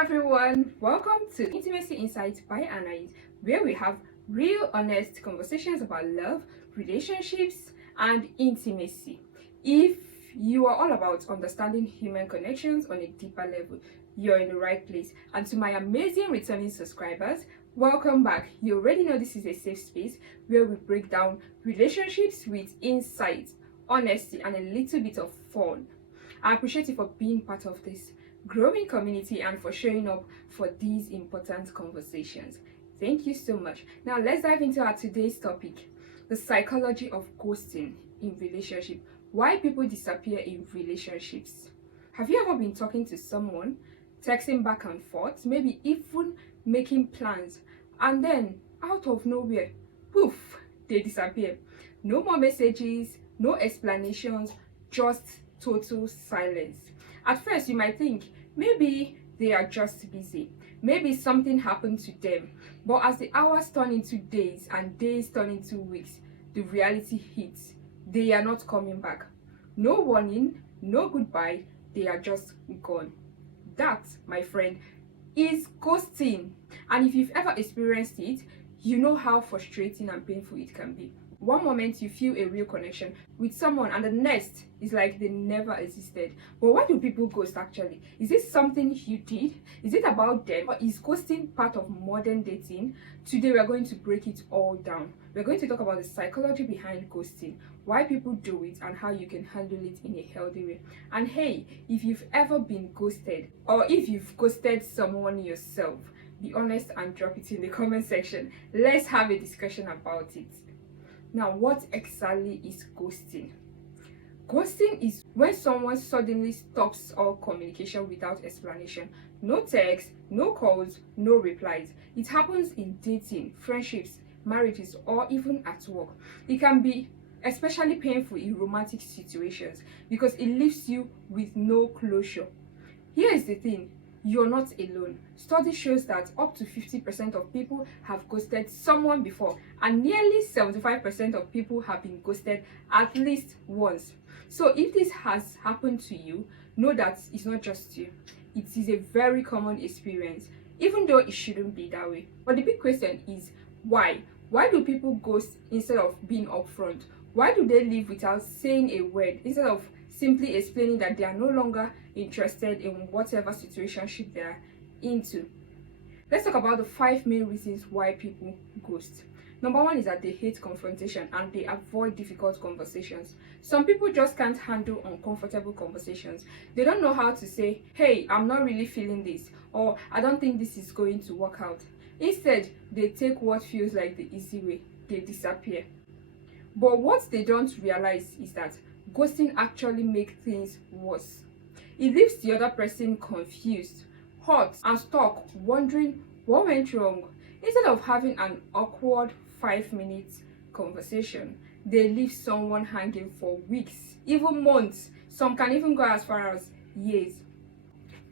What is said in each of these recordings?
everyone, welcome to Intimacy Insights by Anais, where we have real, honest conversations about love, relationships, and intimacy. If you are all about understanding human connections on a deeper level, you're in the right place. And to my amazing returning subscribers, welcome back. You already know this is a safe space where we break down relationships with insight, honesty, and a little bit of fun. I appreciate you for being part of this growing community and for showing up for these important conversations. Thank you so much. Now let's dive into our today's topic, the psychology of ghosting in relationship. Why people disappear in relationships. Have you ever been talking to someone, texting back and forth, maybe even making plans, and then out of nowhere, poof, they disappear. No more messages, no explanations, just total silence. At first, you might think maybe they are just busy. Maybe something happened to them. But as the hours turn into days and days turn into weeks, the reality hits. They are not coming back. No warning, no goodbye. They are just gone. That, my friend, is ghosting. And if you've ever experienced it, you know how frustrating and painful it can be. One moment you feel a real connection with someone and the next is like they never existed. But why do people ghost actually? Is it something you did? Is it about them? Or is ghosting part of modern dating? Today we're going to break it all down. We're going to talk about the psychology behind ghosting, why people do it, and how you can handle it in a healthy way. And hey, if you've ever been ghosted or if you've ghosted someone yourself, be honest and drop it in the comment section. Let's have a discussion about it. Now, what exactly is ghosting? Ghosting is when someone suddenly stops all communication without explanation. No text, no calls, no replies. It happens in dating, friendships, marriages, or even at work. It can be especially painful in romantic situations because it leaves you with no closure. Here is the thing. You're not alone. Study shows that up to 50% of people have ghosted someone before, and nearly 75% of people have been ghosted at least once. So if this has happened to you, know that it's not just you. It is a very common experience, even though it shouldn't be that way. But the big question is why? Why do people ghost instead of being upfront? Why do they leave without saying a word instead of simply explaining that they are no longer interested in whatever situationship they are into? Let's talk about the 5 main reasons why people ghost. Number 1 is that they hate confrontation and they avoid difficult conversations. Some people just can't handle uncomfortable conversations. They don't know how to say, hey, I'm not really feeling this, or I don't think this is going to work out. Instead, they take what feels like the easy way. They disappear. But what they don't realize is that ghosting actually makes things worse. It leaves the other person confused, hurt, and stuck, wondering what went wrong. Instead of having an awkward 5-minute conversation, they leave someone hanging for weeks, even months. Some can even go as far as years.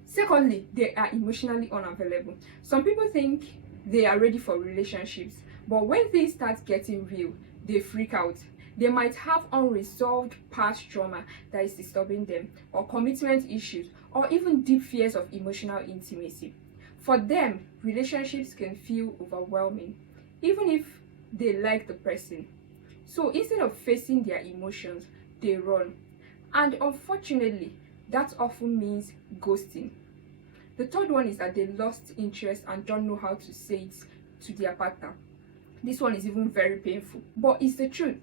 Secondly, they are emotionally unavailable. Some people think they are ready for relationships, but when things start getting real, they freak out. They might have unresolved past trauma that is disturbing them, or commitment issues, or even deep fears of emotional intimacy. For them, relationships can feel overwhelming, even if they like the person. So instead of facing their emotions, they run. And unfortunately, that often means ghosting. The third one is that they lost interest and don't know how to say it to their partner. This one is even very painful, but it's the truth.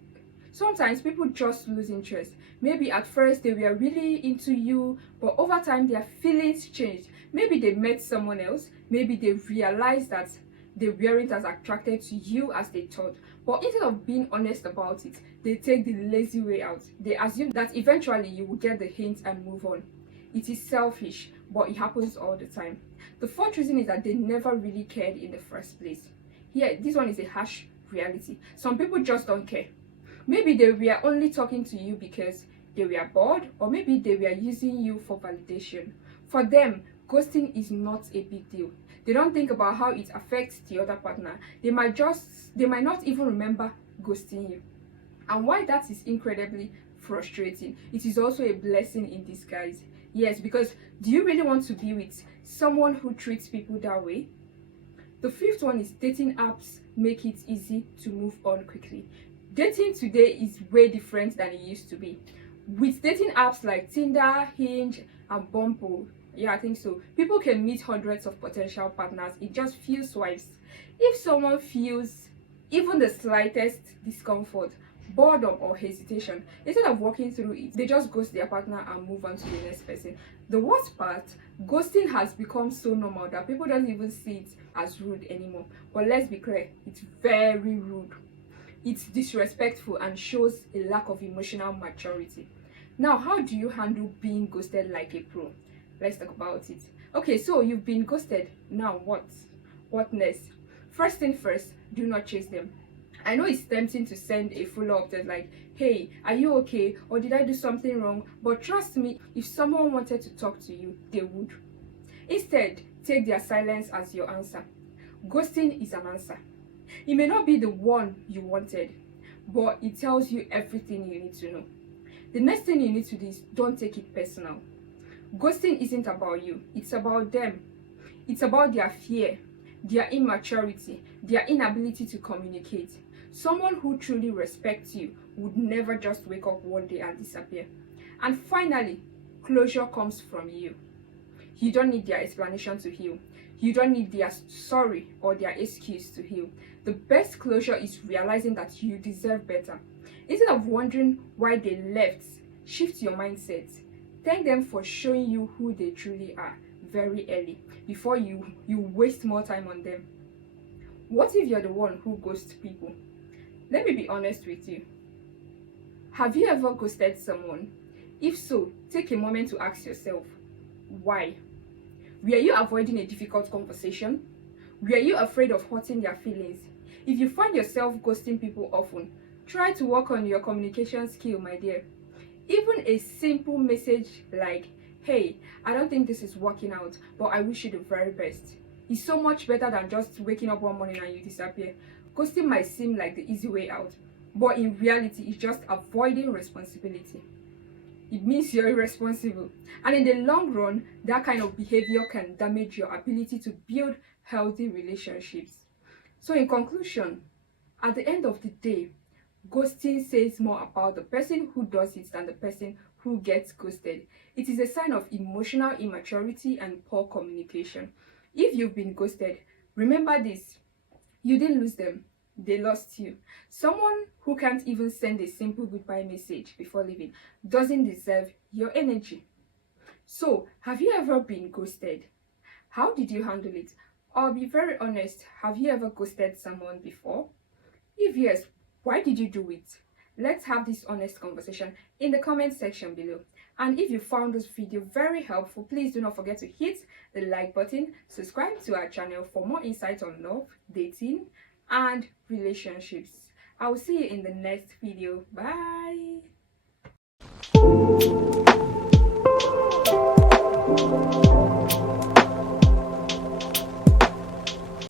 Sometimes people just lose interest. Maybe at first they were really into you, but over time their feelings changed. Maybe they met someone else. Maybe they realized that they weren't as attracted to you as they thought. But instead of being honest about it, they take the lazy way out. They assume that eventually you will get the hint and move on. It is selfish, but it happens all the time. The fourth reason is that they never really cared in the first place. Here, this one is a harsh reality. Some people just don't care. Maybe they were only talking to you because they were bored, or maybe they were using you for validation. For them, ghosting is not a big deal. They don't think about how it affects the other partner. They might not even remember ghosting you. And why that is incredibly frustrating, it is also a blessing in disguise. Yes, because do you really want to be with someone who treats people that way. The fifth one is dating apps make it easy to move on quickly. Dating today is way different than it used to be. With dating apps like Tinder, Hinge, and Bumble, yeah, I think so, people can meet hundreds of potential partners in just few swipes. If someone feels even the slightest discomfort, boredom, or hesitation, instead of walking through it, they just ghost their partner and move on to the next person. The worst part, ghosting has become so normal that people don't even see it as rude anymore. But let's be clear, it's very rude. It's disrespectful and shows a lack of emotional maturity. Now, how do you handle being ghosted like a pro? Let's talk about it. Okay, so you've been ghosted. Now what? What next? First thing first, do not chase them. I know it's tempting to send a follow-up text like, hey, are you okay? Or did I do something wrong? But trust me, if someone wanted to talk to you, they would. Instead, take their silence as your answer. Ghosting is an answer. It may not be the one you wanted, but it tells you everything you need to know. The next thing you need to do is don't take it personal. Ghosting isn't about you, it's about them. It's about their fear, their immaturity, their inability to communicate. Someone who truly respects you would never just wake up one day and disappear. And finally, closure comes from you. You don't need their explanation to heal. You don't need their sorry or their excuse to heal. The best closure is realizing that you deserve better. Instead of wondering why they left, shift your mindset. Thank them for showing you who they truly are very early before you waste more time on them. What if you're the one who ghosts people? Let me be honest with you. Have you ever ghosted someone? If so, take a moment to ask yourself, why? Were you avoiding a difficult conversation? Were you afraid of hurting their feelings? If you find yourself ghosting people often, try to work on your communication skill, my dear. Even a simple message like, hey, I don't think this is working out, but I wish you the very best, is so much better than just waking up one morning and you disappear. Ghosting might seem like the easy way out, but in reality, it's just avoiding responsibility. It means you're irresponsible. And in the long run, that kind of behavior can damage your ability to build healthy relationships. So in conclusion, at the end of the day, ghosting says more about the person who does it than the person who gets ghosted. It is a sign of emotional immaturity and poor communication. If you've been ghosted, remember this: you didn't lose them, they lost you. Someone who can't even send a simple goodbye message before leaving doesn't deserve your energy. So, have you ever been ghosted? How did you handle it? I'll be very honest, have you ever ghosted someone before? If yes, why did you do it? Let's have this honest conversation in the comment section below. And if you found this video very helpful, please do not forget to hit the like button, subscribe to our channel for more insights on love, dating, and relationships. I will see you in the next video. Bye.